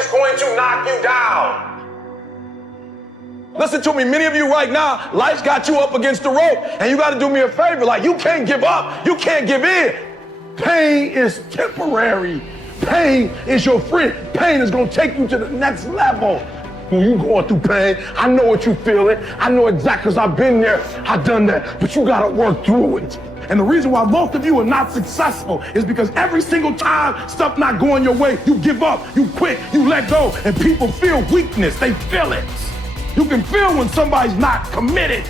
is going to knock you down. Listen to me, many of you right now, life's got you up against the rope, and you got to do me a favor. Like, you can't give up. You can't give in. Pain is temporary. Pain is your friend. Pain is going to take you to the next level. When you going through pain, I know what you feeling. I know exactly, because I've been there. I've done that. But you got to work through it. And the reason why most of you are not successful is because every single time stuff not going your way, you give up, you quit, you let go, and people feel weakness. They feel it. You can feel when somebody's not committed,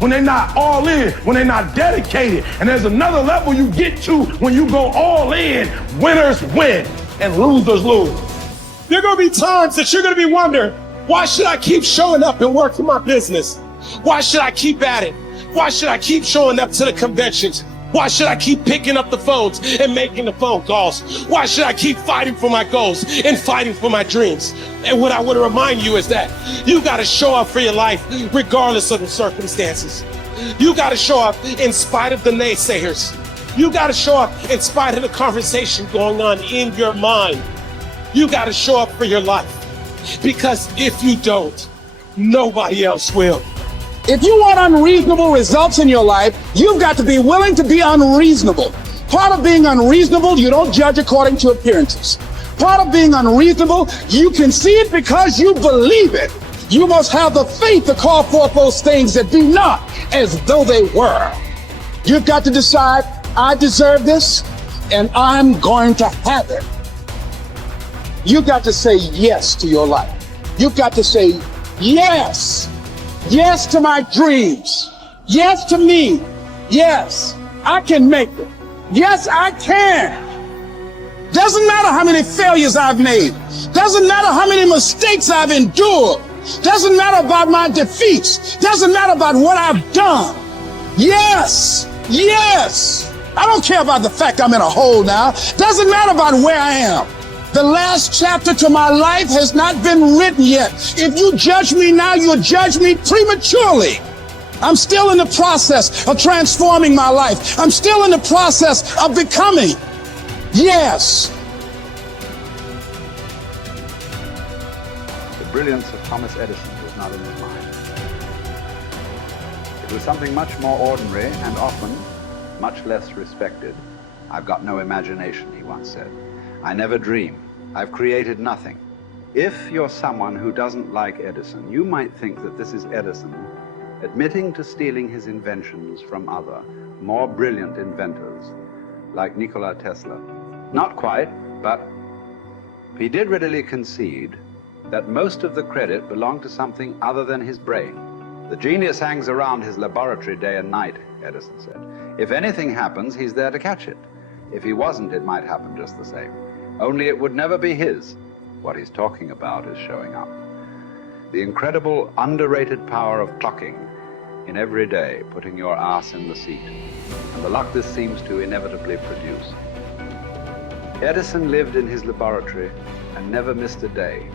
when they're not all in, when they're not dedicated. And there's another level you get to when you go all in. Winners win and losers lose. There are going to be times that you're going to be wondering, why should I keep showing up and working my business? Why should I keep at it? Why should I keep showing up to the conventions? Why should I keep picking up the phones and making the phone calls? Why should I keep fighting for my goals and fighting for my dreams? And what I want to remind you is that you got to show up for your life regardless of the circumstances. You got to show up in spite of the naysayers. You got to show up in spite of the conversation going on in your mind. You got to show up for your life, because if you don't, nobody else will. If you want unreasonable results in your life, you've got to be willing to be unreasonable. Part of being unreasonable, you don't judge according to appearances. Part of being unreasonable, you can see it because you believe it. You must have the faith to call forth those things that be not as though they were. You've got to decide, I deserve this, and I'm going to have it. You've got to say yes to your life. You've got to say yes. Yes to my dreams. Yes to me. Yes, I can make it. Yes, I can. Doesn't matter how many failures I've made. Doesn't matter how many mistakes I've endured. Doesn't matter about my defeats. Doesn't matter about what I've done. Yes, yes. I don't care about the fact I'm in a hole now. Doesn't matter about where I am. The last chapter to my life has not been written yet. If you judge me now, you'll judge me prematurely. I'm still in the process of transforming my life. I'm still in the process of becoming. Yes. The brilliance of Thomas Edison was not in his mind. It was something much more ordinary and often much less respected. I've got no imagination, he once said. I never dream. I've created nothing. If you're someone who doesn't like Edison, you might think that this is Edison admitting to stealing his inventions from other, more brilliant inventors, like Nikola Tesla. Not quite, but he did readily concede that most of the credit belonged to something other than his brain. The genius hangs around his laboratory day and night, Edison said. If anything happens, he's there to catch it. If he wasn't, it might happen just the same. Only it would never be his. What he's talking about is showing up. The incredible, underrated power of clocking in every day, putting your ass in the seat, and the luck this seems to inevitably produce. Edison lived in his laboratory and never missed a day.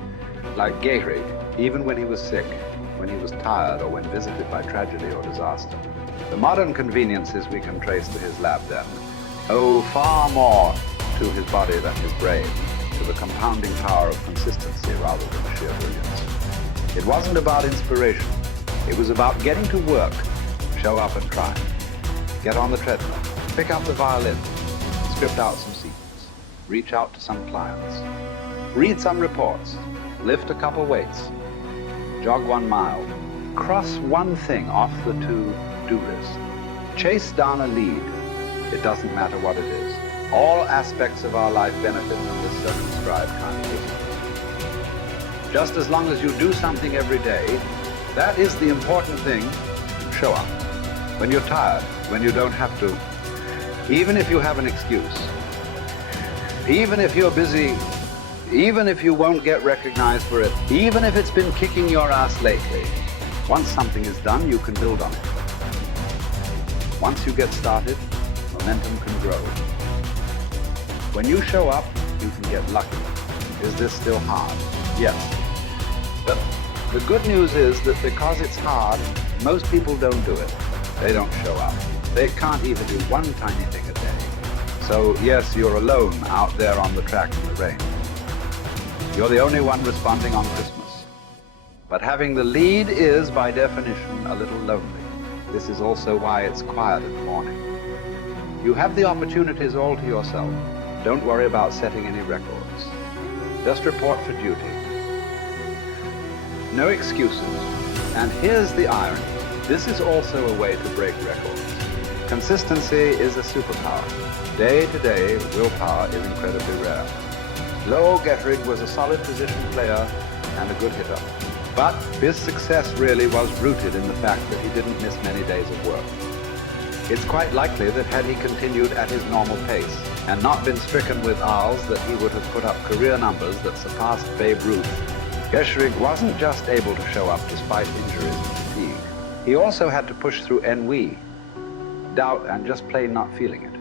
Like Gehrig, even when he was sick, when he was tired, or when visited by tragedy or disaster. The modern conveniences we can trace to his lab then owe far more to his body than his brain, to the compounding power of consistency rather than sheer brilliance. It wasn't about inspiration. It was about getting to work, show up and try. Get on the treadmill, pick up the violin, script out some sequence, reach out to some clients, read some reports, lift a couple weights, jog 1 mile, cross one thing off the to-do list, chase down a lead. It doesn't matter what it is. All aspects of our life benefit from this circumscribed kind of discipline. Just as long as you do something every day, that is the important thing. Show up. When you're tired, when you don't have to, even if you have an excuse, even if you're busy, even if you won't get recognized for it, even if it's been kicking your ass lately, once something is done, you can build on it. Once you get started, momentum can grow. When you show up, you can get lucky. Is this still hard? Yes. But the good news is that because it's hard, most people don't do it. They don't show up. They can't even do one tiny thing a day. So yes, you're alone out there on the track in the rain. You're the only one responding on Christmas. But having the lead is, by definition, a little lonely. This is also why it's quiet in the morning. You have the opportunities all to yourself. Don't worry about setting any records. Just report for duty. No excuses. And here's the irony. This is also a way to break records. Consistency is a superpower. Day to day, willpower is incredibly rare. Lowell Gettrig was a solid position player and a good hitter. But his success really was rooted in the fact that he didn't miss many days of work. It's quite likely that had he continued at his normal pace and not been stricken with R's, that he would have put up career numbers that surpassed Babe Ruth. Gettrig wasn't just able to show up despite injuries and fatigue. He also had to push through ennui, doubt, and just plain not feeling it.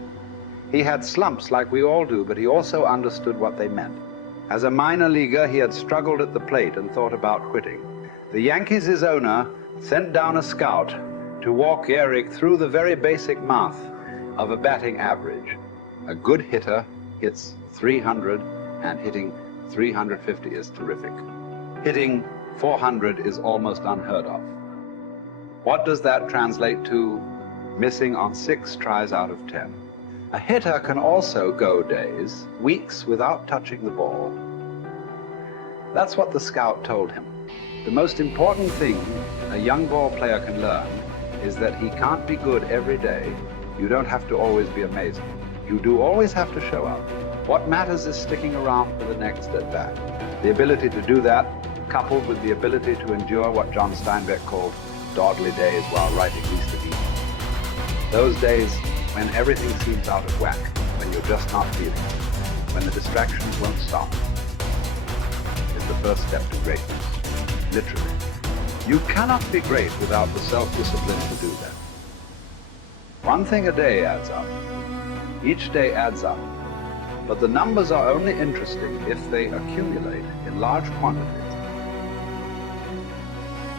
He had slumps like we all do, but he also understood what they meant. As a minor leaguer, he had struggled at the plate and thought about quitting. The Yankees' owner sent down a scout to walk Gehrig through the very basic math of a batting average. A good hitter hits 300, and hitting 350 is terrific. Hitting 400 is almost unheard of. What does that translate to? Missing on 6 tries out of 10. A hitter can also go days, weeks without touching the ball. That's what the scout told him. The most important thing a young ball player can learn is that he can't be good every day. You don't have to always be amazing. You do always have to show up. What matters is sticking around for the next at-bat. The ability to do that, coupled with the ability to endure what John Steinbeck called dawdly days while writing Easter Eve. Those days when everything seems out of whack, when you're just not feeling it, when the distractions won't stop, is the first step to greatness, literally. You cannot be great without the self-discipline to do that. One thing a day adds up. Each day adds up. But the numbers are only interesting if they accumulate in large quantities.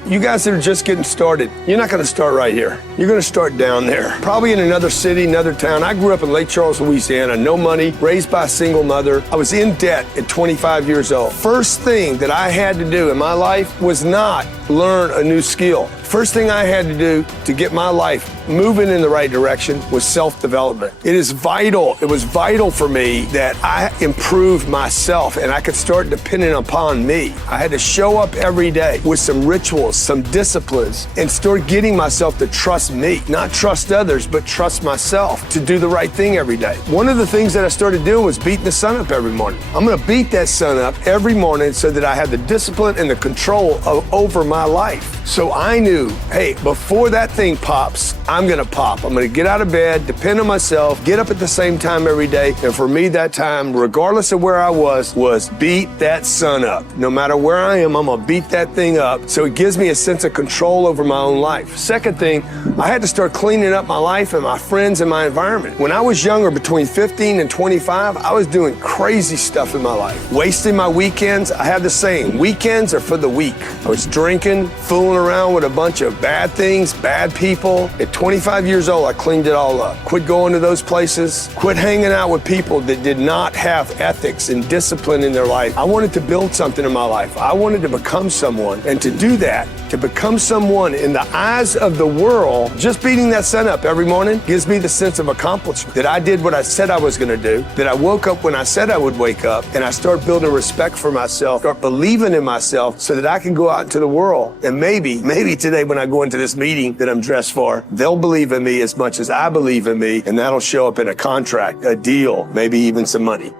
You guys that are just getting started, you're not going to start right here. You're going to start down there, probably in another city, another town. I grew up in Lake Charles, Louisiana, no money, raised by a single mother. I was in debt at 25 years old. First thing that I had to do in my life was not learn a new skill. First thing I had to do to get my life moving in the right direction was self-development. It is vital. It was vital for me that I improved myself and I could start depending upon me. I had to show up every day with some rituals, some disciplines, and start getting myself to trust me, not trust others, but trust myself to do the right thing every day. One of the things that I started doing was beating the sun up every morning. I'm going to beat that sun up every morning so that I have the discipline and the control over my life. So I knew, hey, before that thing pops, I'm going to pop. I'm going to get out of bed, depend on myself, get up at the same time every day. And for me, that time, regardless of where I was beat that sun up. No matter where I am, I'm going to beat that thing up. So it gives me a sense of control over my own life. Second thing, I had to start cleaning up my life and my friends and my environment. When I was younger, between 15 and 25, I was doing crazy stuff in my life. Wasting my weekends. I have the saying, weekends are for the weak. I was drinking, fooling around with a bunch of bad things, bad people. At 25 years old, I cleaned it all up. Quit going to those places. Quit hanging out with people that did not have ethics and discipline in their life. I wanted to build something in my life. I wanted to become someone. And to do that, to become someone in the eyes of the world, just beating that sun up every morning gives me the sense of accomplishment, that I did what I said I was going to do, that I woke up when I said I would wake up, and I start building respect for myself, start believing in myself so that I can go out into the world. And maybe today when I go into this meeting that I'm dressed for, they'll believe in me as much as I believe in me, and that'll show up in a contract, a deal, maybe even some money.